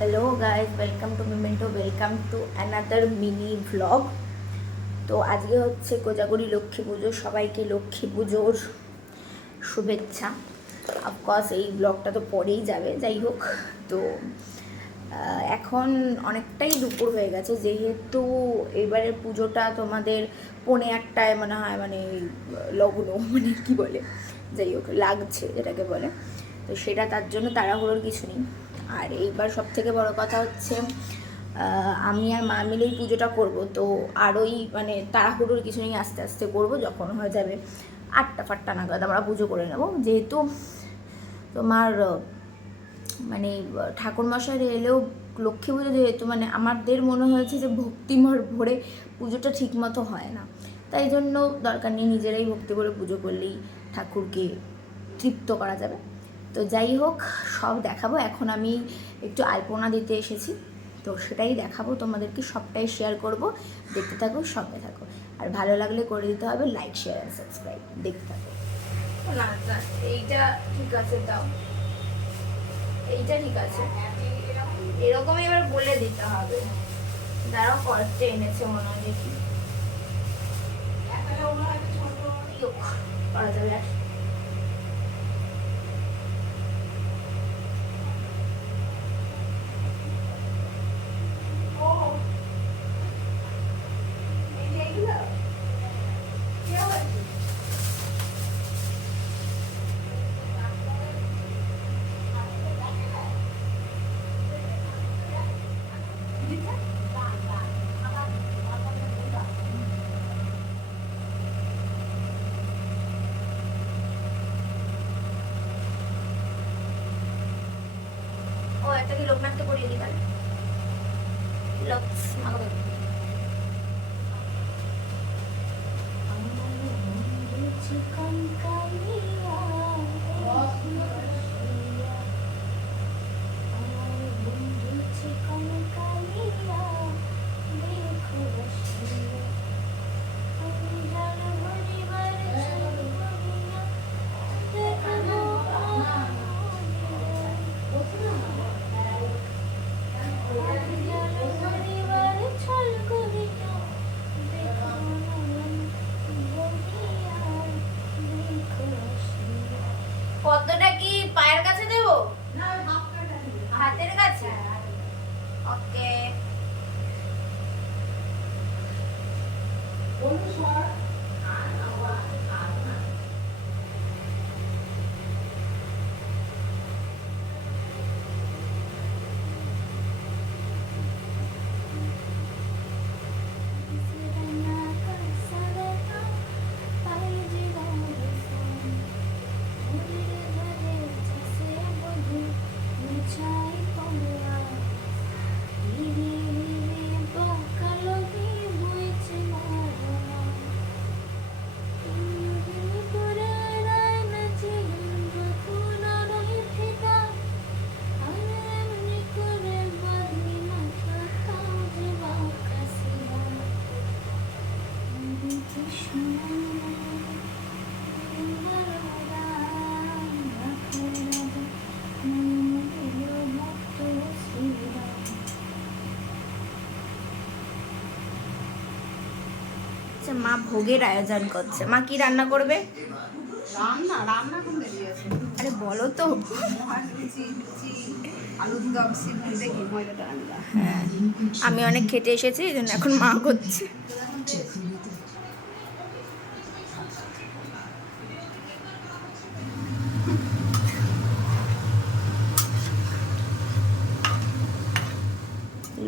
Hello guys welcome to memento welcome to another mini vlog তো আজকে হচ্ছে কোজাগরি লক্ষ্মী পুজো। সবাইকে লক্ষ্মী পুজোর শুভেচ্ছা। অফকোর্স এই ব্লগটা তো পরেই যাবে, যাই হোক। তো এখন অনেকটাই দুপুর হয়ে গেছে। যেহেতু এবারের পুজোটা তোমাদের পৌনে একটায় মনে হয় মানে লগ্ন মানে কি বলে? যাই হোক, লাগছে, যেটাকে বলে। তো সেটা তার জন্য তাড়াহুড়োর কিছু নেই। আর এইবার সব থেকে বড় কথা হচ্ছে আমি আর মা মিলেই পুজোটা করব, তো আরোই মানে তাড়াহুড়োর কিছু নেই, আস্তে আস্তে করব, যখন হয়ে যাবে আটটা ফাটটা নাগাদ আমরা পুজো করে নেব। যেহেতু তোমার মানে ঠাকুরমশাই এলেও লক্ষ্মী পুজো যেহেতু মানে আমাদের মনে হয়েছে যে ভক্তিমর ভরে পুজোটা ঠিকমতো হয় না। তাই জন্য দরকার নেই, নিজেরাই ভক্তি করে পুজো করলেই ঠাকুরকে তৃপ্ত করা যাবে। তো যাই হোক সব দেখাবো। এখন আমি একটু আলপনা দিতে এসেছি। তো সেটাই দেখাবো তোমাদেরকে সবটাই শেয়ার করব। দেখতে থাকো সঙ্গে থাকো। আর ভালো লাগলে করে দিতে হবে লাইক শেয়ার অ্যান্ড সাবস্ক্রাইব দেখতে থাকো। না না এইটা ঠিক আছে দাও। এইটা ঠিক আছে। এরকমই এবার বলে দিতে হবে। দাঁড়াও কয়েকটা এনেছে মনে হয় দেখি। করা যাবে আর ও একটা কি লোকনাথকে পড়িয়ে দিই তাহলে লক্স মাগো পদ্মটা OK。ভোগের আয়োজন করছে। মা কি রান্না করবে? রান্না রান্না কোন দেরি আছে? আরে বলো তো। হ্যাঁ আমি অনেক খেটে এসেছি এই জন্য এখন মা করছে।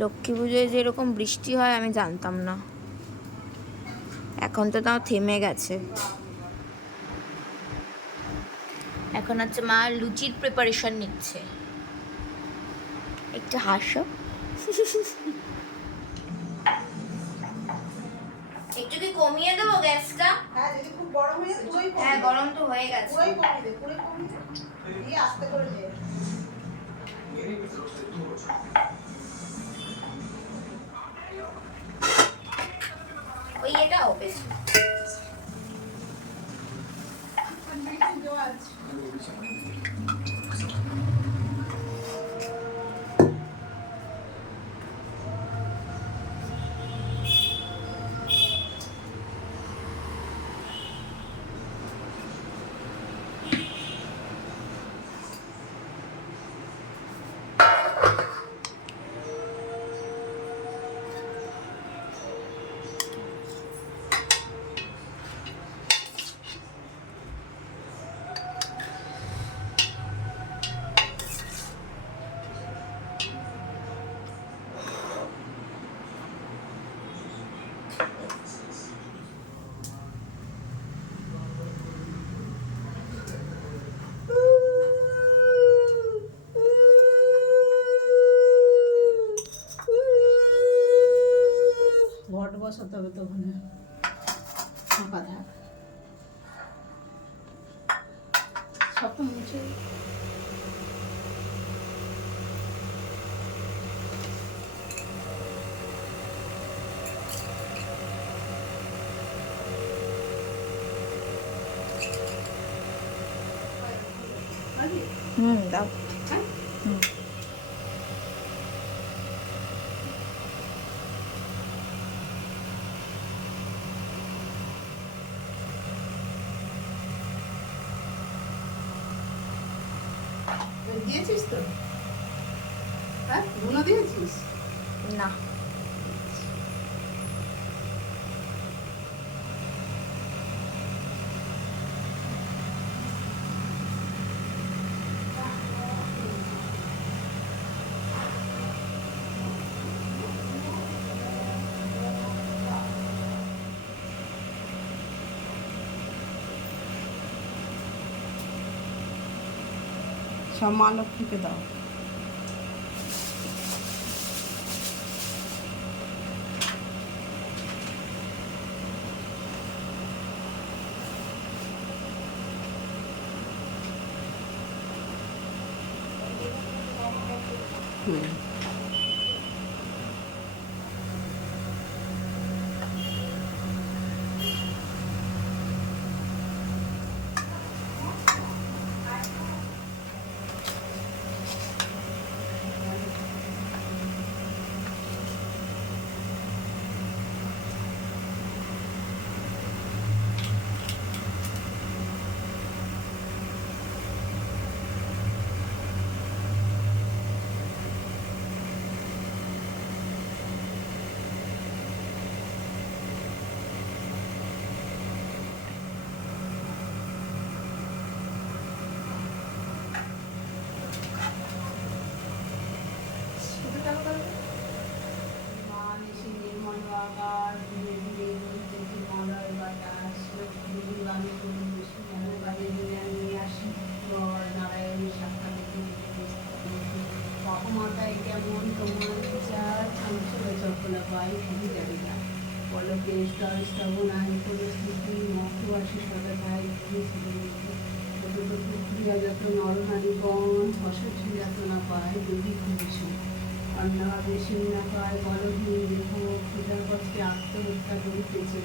লক্ষ্মী পুজোয় যেরকম বৃষ্টি হয় আমি জানতাম না। এখন তো তাও থেমে গেছে। এখন হচ্ছে মা লুচির প্রিপারেশন নিচ্ছে। একটু হাসো। একটু কি কমিয়ে দেবো গ্যাসটা? হ্যাঁ যদি খুব বড় হয়ে যায় হ্যাঁ গরম তো হয়ে গেছে। পুরোই কমিয়ে দে পুরোই কমিয়ে দে। দিয়ে আস্তে করে দে। ওই এটাও বেশ। ঘট বসাতে হবে তো ওখানে ফাঁকা থাক সব তো মুছে হুম দাও হ্যাঁ হুম দিয়েছিস তো হ্যাঁ গুঁড়ো দিয়েছিস না সব মা লক্ষ্মীকে দাও। পাই খুবই যাবে না। পলকে স্তর স্তবন আই করে স্মৃতি মহবাসী সদাকায় ক্রিয়া যত নরনারীগণ তো না। পায় যদি খুঁজেছ অন্যভাবে না পায়, বলহীন দেহ ক্ষুদার কষ্টে আত্মহত্যা করিতেছে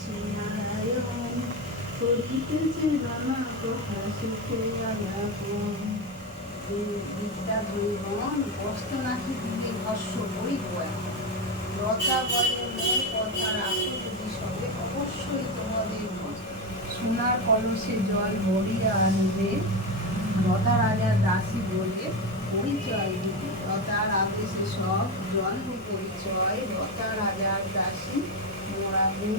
শ্রীনারায়ণ করিতেছে নানা কথা সুখে আলাপন বিদ্যা ধরিগণ কষ্ট নাকি দিকে ভস্য করিব এখন লতা বলে মেয়ে কথা রাখো যদি সবে অবশ্যই তোমাদের মত। সোনার কলসে জল ভরিয়া আনবে। লতা রাজার দাসী বলে পরিচয় লতার আদেশে সব জল পরিচয় লতা রাজার দাসী মোরা গুণ